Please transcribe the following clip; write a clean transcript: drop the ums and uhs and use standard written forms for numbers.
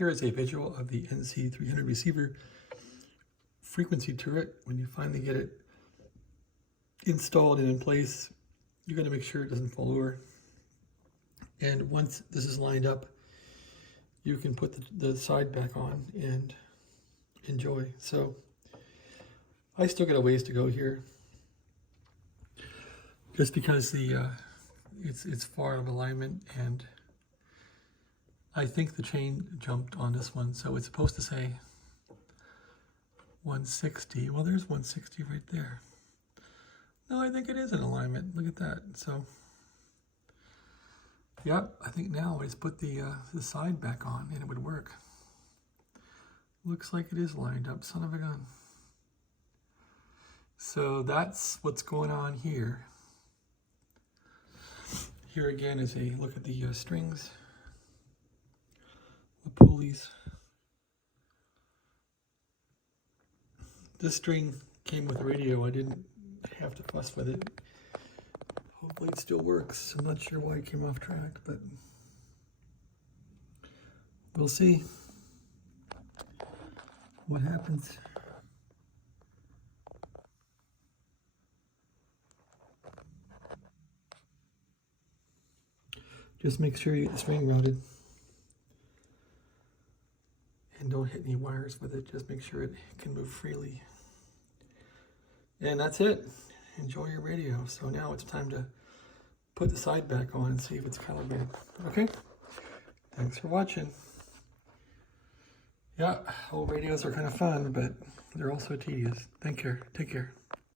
Here is a visual of the NC-300 receiver frequency turret. When you finally get it installed and in place, you got to make sure it doesn't fall over. And once this is lined up, you can put the side back on and enjoy. So I still got a ways to go here, just because it's far out of alignment, and I think the chain jumped on this one, so it's supposed to say 160. Well, there's 160 right there. No, I think it is in alignment. Look at that. So, yep, I think now I just put the side back on and it would work. Looks like it is lined up, son of a gun. So that's what's going on here. Here again is a look at the strings, the pulleys. This string came with radio. I didn't have to fuss with it. Hopefully it still works. I'm not sure why it came off track, but we'll see what happens. Just make sure you get the string routed and don't hit any wires with it. Just make sure it can move freely. And that's it. Enjoy your radio. So now it's time to put the side back on and see if it's calibrated. Okay? Thanks for watching. Yeah, old radios are kind of fun, but they're also tedious. Take care.